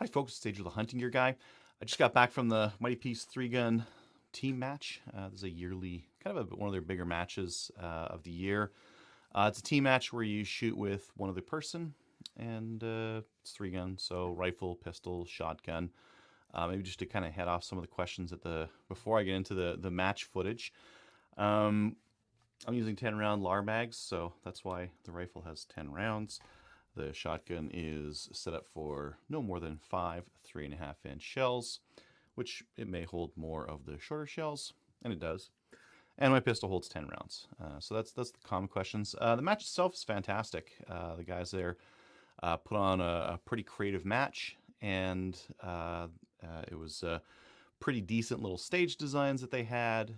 Hi folks, Stage with the Hunting Gear Guy. I just got back from the Mighty Peace 3-gun team match. This is a yearly, kind of one of their bigger matches of the year. It's a team match where you shoot with one other person, and it's 3-gun, so rifle, pistol, shotgun. Maybe just to kind of head off some of the questions before I get into the match footage. I'm using 10-round LAR mags, so that's why the rifle has 10 rounds. The shotgun is set up for no more than 5 3.5-inch shells, which it may hold more of the shorter shells, and it does. And my pistol holds 10 rounds. So that's the common questions. The match itself is fantastic. The guys there put on a pretty creative match, and it was pretty decent little stage designs that they had.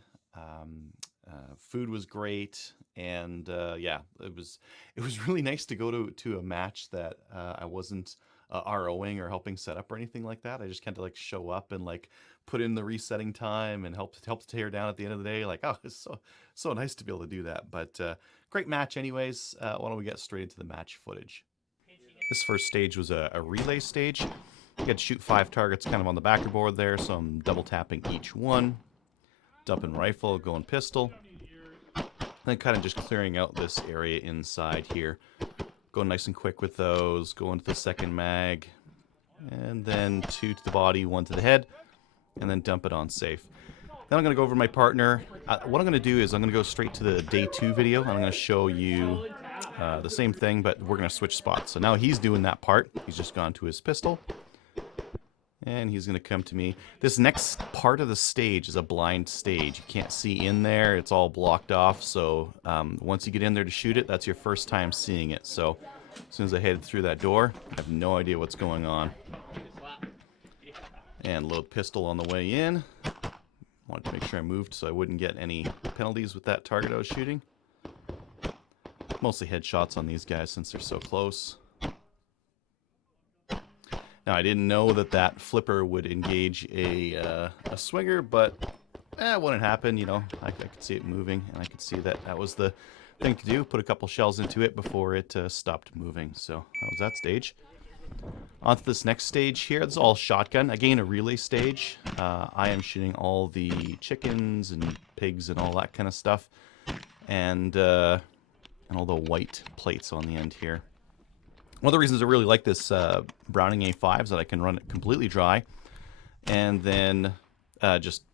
Food was great, and yeah, it was really nice to go to a match that I wasn't ROing or helping set up or anything like that. I just kind of like show up and like put in the resetting time and help to tear down at the end of the day. Like, oh, it's so nice to be able to do that. But great match anyways. Why don't we get straight into the match footage? This first stage was a relay stage. You had to shoot 5 targets kind of on the backer board there, so I'm double tapping each one. Dumping rifle, going pistol. Then kind of just clearing out this area inside here. Going nice and quick with those. Go into the second mag. And then 2 to the body, 1 to the head. And then dump it on safe. Then I'm going to go over my partner. What I'm going to do is I'm going to go straight to the day 2 video. And I'm going to show you the same thing, but we're going to switch spots. So now he's doing that part. He's just gone to his pistol. And he's going to come to me. This next part of the stage is a blind stage. You can't see in there. It's all blocked off. So once you get in there to shoot it, that's your first time seeing it. So as soon as I head through that door, I have no idea what's going on. And load pistol on the way in. Wanted to make sure I moved so I wouldn't get any penalties with that target I was shooting. Mostly headshots on these guys since they're so close. Now, I didn't know that flipper would engage a swinger, but it wouldn't happen, you know. I could see it moving, and I could see that was the thing to do. Put a couple shells into it before it stopped moving. So that was that stage. On to this next stage here. This is all shotgun. Again, a relay stage. I am shooting all the chickens and pigs and all that kind of stuff. And all the white plates on the end here. One of the reasons I really like this Browning A5 is that I can run it completely dry, and then just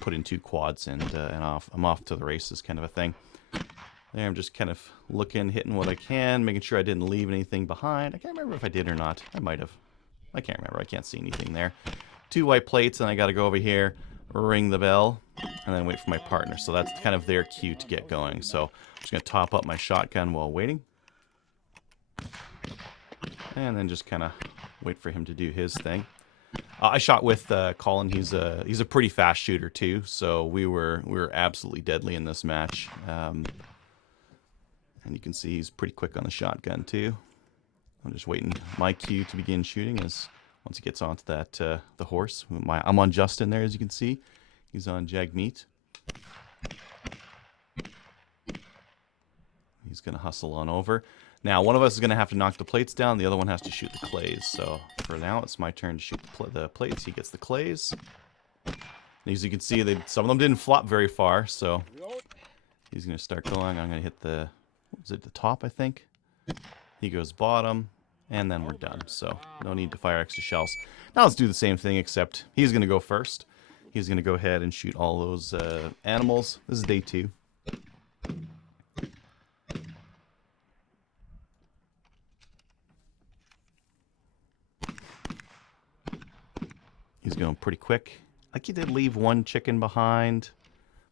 put in 2 quads and I'm off to the races, kind of a thing. There, I'm just kind of looking, hitting what I can, making sure I didn't leave anything behind. I can't remember if I did or not. I might have. I can't remember. I can't see anything there. 2 white plates, and I got to go over here, ring the bell, and then wait for my partner. So that's kind of their cue to get going. So I'm just going to top up my shotgun while waiting. And then just kind of wait for him to do his thing. I shot with Colin. He's a pretty fast shooter too, so we were absolutely deadly in this match. And you can see he's pretty quick on the shotgun too. I'm just waiting my cue to begin shooting as once he gets onto that the horse. I'm on Justin there, as you can see. He's on Jagmeet. He's gonna hustle on over. Now, one of us is going to have to knock the plates down. The other one has to shoot the clays. So, for now, it's my turn to shoot the plates. He gets the clays. And as you can see, some of them didn't flop very far. So, he's going to start going. I'm going to hit the top, I think. He goes bottom. And then we're done. So, no need to fire extra shells. Now, let's do the same thing, except he's going to go first. He's going to go ahead and shoot all those animals. This is day 2. He's going pretty quick. Like, he did leave 1 chicken behind,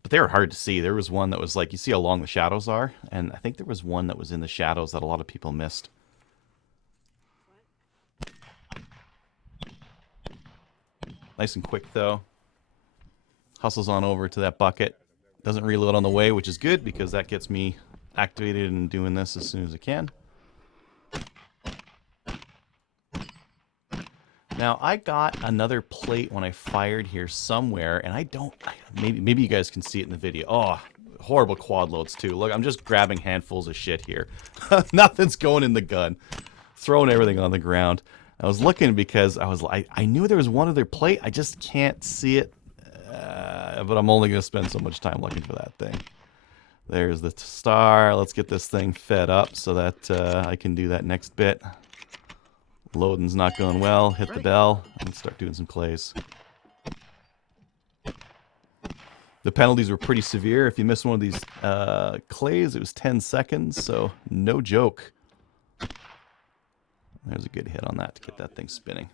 but they were hard to see. There was one that was like, you see how long the shadows are? And I think there was one that was in the shadows that a lot of people missed. Nice and quick, though. Hustles on over to that bucket. Doesn't reload on the way, which is good because that gets me activated and doing this as soon as I can. Now, I got another plate when I fired here somewhere, and maybe you guys can see it in the video. Oh, horrible quad loads, too. Look, I'm just grabbing handfuls of shit here. Nothing's going in the gun. Throwing everything on the ground. I was looking because I knew there was one other plate. I just can't see it. But I'm only going to spend so much time looking for that thing. There's the star. Let's get this thing fed up so that I can do that next bit. Loading's not going well. Hit the bell and start doing some clays. The penalties were pretty severe. If you missed one of these clays, it was 10 seconds, so no joke. There's a good hit on that to get that thing spinning.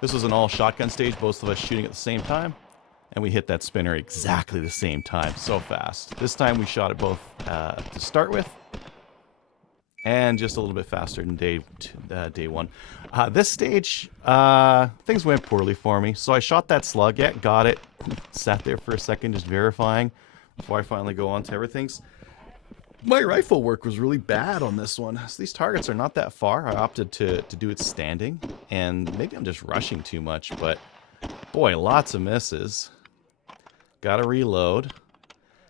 This was an all shotgun stage, both of us shooting at the same time, and we hit that spinner exactly the same time, so fast. This time we shot it both to start with, and just a little bit faster than day one. This stage, things went poorly for me. So I shot that slug, yeah, got it. Sat there for a second just verifying before I finally go on to everything's. My rifle work was really bad on this one. So these targets are not that far. I opted to do it standing, and maybe I'm just rushing too much, but boy, lots of misses. Gotta reload.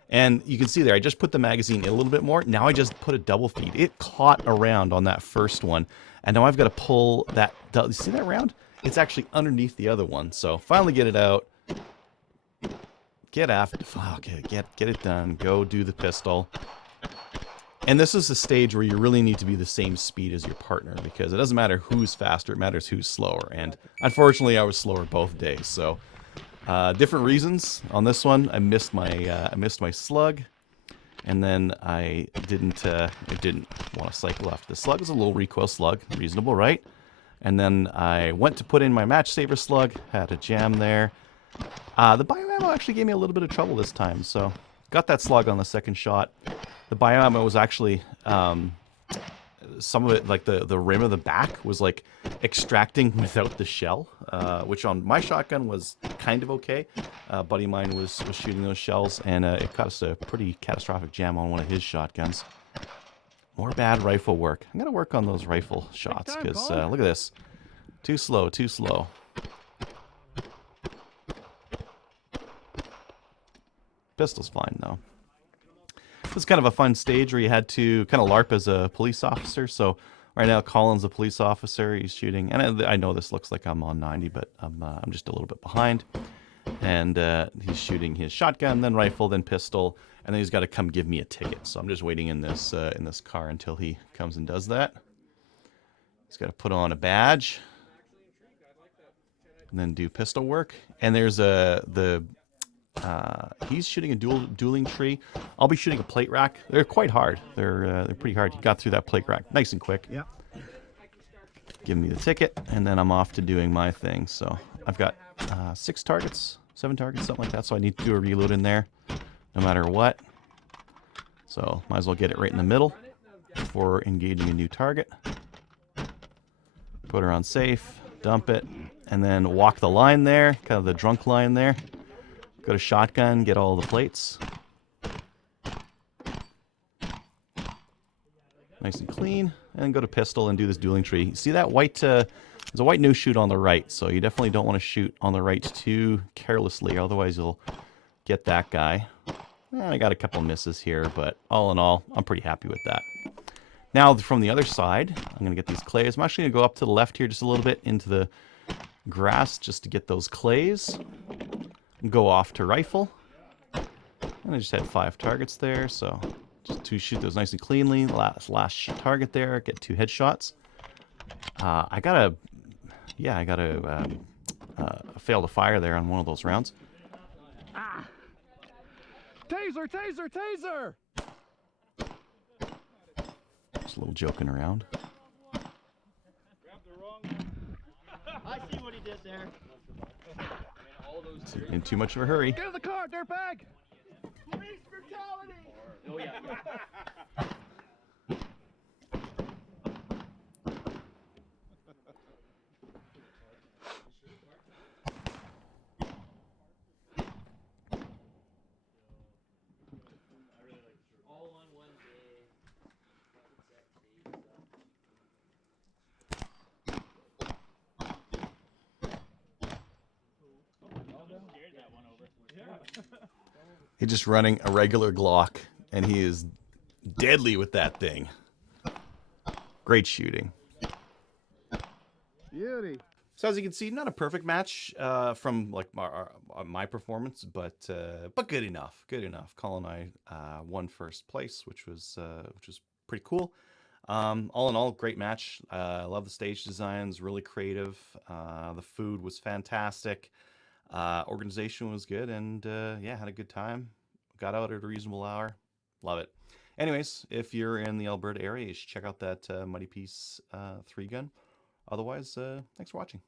And you can see there, I just put the magazine in a little bit more. Now I just put a double feed. It caught around on that first one. And now I've got to pull that. You see that round? It's actually underneath the other one. So finally get it out. Get after. Okay, get it done. Go do the pistol. And this is a stage where you really need to be the same speed as your partner, because it doesn't matter who's faster, it matters who's slower. And unfortunately, I was slower both days. So different reasons on this one. I missed my slug, and then I didn't want to cycle after the slug. It was a low recoil slug, reasonable, right? And then I went to put in my match saver slug, had a jam there. The bioammo actually gave me a little bit of trouble this time, so got that slug on the second shot. The bioammo was actually some of it, like the rim of the back, was like extracting without the shell, which on my shotgun was kind of okay. A buddy of mine was shooting those shells, and it got us a pretty catastrophic jam on one of his shotguns. More bad rifle work. I'm gonna work on those rifle shots, because look at this. Too slow, too slow. Pistol's fine though. This is kind of a fun stage where you had to kind of LARP as a police officer. So right now, Colin's a police officer. He's shooting, and I know this looks like I'm on 90, but I'm just a little bit behind. And he's shooting his shotgun, then rifle, then pistol, and then he's got to come give me a ticket. So I'm just waiting in this car until he comes and does that. He's got to put on a badge, and then do pistol work. And there's he's shooting a dueling tree. I'll be shooting a plate rack. They're quite hard. They're pretty hard. He got through that plate rack nice and quick. Yeah. Give me the ticket, and then I'm off to doing my thing. So I've got 6 targets, 7 targets, something like that. So I need to do a reload in there, no matter what. So might as well get it right in the middle before engaging a new target. Put her on safe, dump it, and then walk the line there, kind of the drunk line there. Go to shotgun, get all the plates. Nice and clean. And go to pistol and do this dueling tree. See that white, there's a white no shoot on the right, so you definitely don't want to shoot on the right too carelessly, otherwise you'll get that guy. I got a couple misses here, but all in all, I'm pretty happy with that. Now from the other side, I'm going to get these clays. I'm actually going to go up to the left here just a little bit into the grass just to get those clays. Go off to rifle, and I just had 5 targets there, so just to shoot those nice and cleanly. Last target there, get 2 headshots. I gotta fail to fire there on one of those rounds. Ah! Taser! Taser! Taser! Just a little joking around. I see what he did there. In too much of a hurry. Get in the car, dirtbag! Police brutality! Oh yeah. All on one day. He's just running a regular Glock, and he is deadly with that thing. Great shooting. So as you can see, not a perfect match from like my performance, but good enough. Good enough. Colin and I won first place, which was pretty cool. All in all, great match. I love the stage designs, really creative. The food was fantastic. Organization was good, and yeah, had a good time. Got out at a reasonable hour. Love it. Anyways, if you're in the Alberta area, you should check out that Mighty Peace 3-gun. Otherwise, thanks for watching.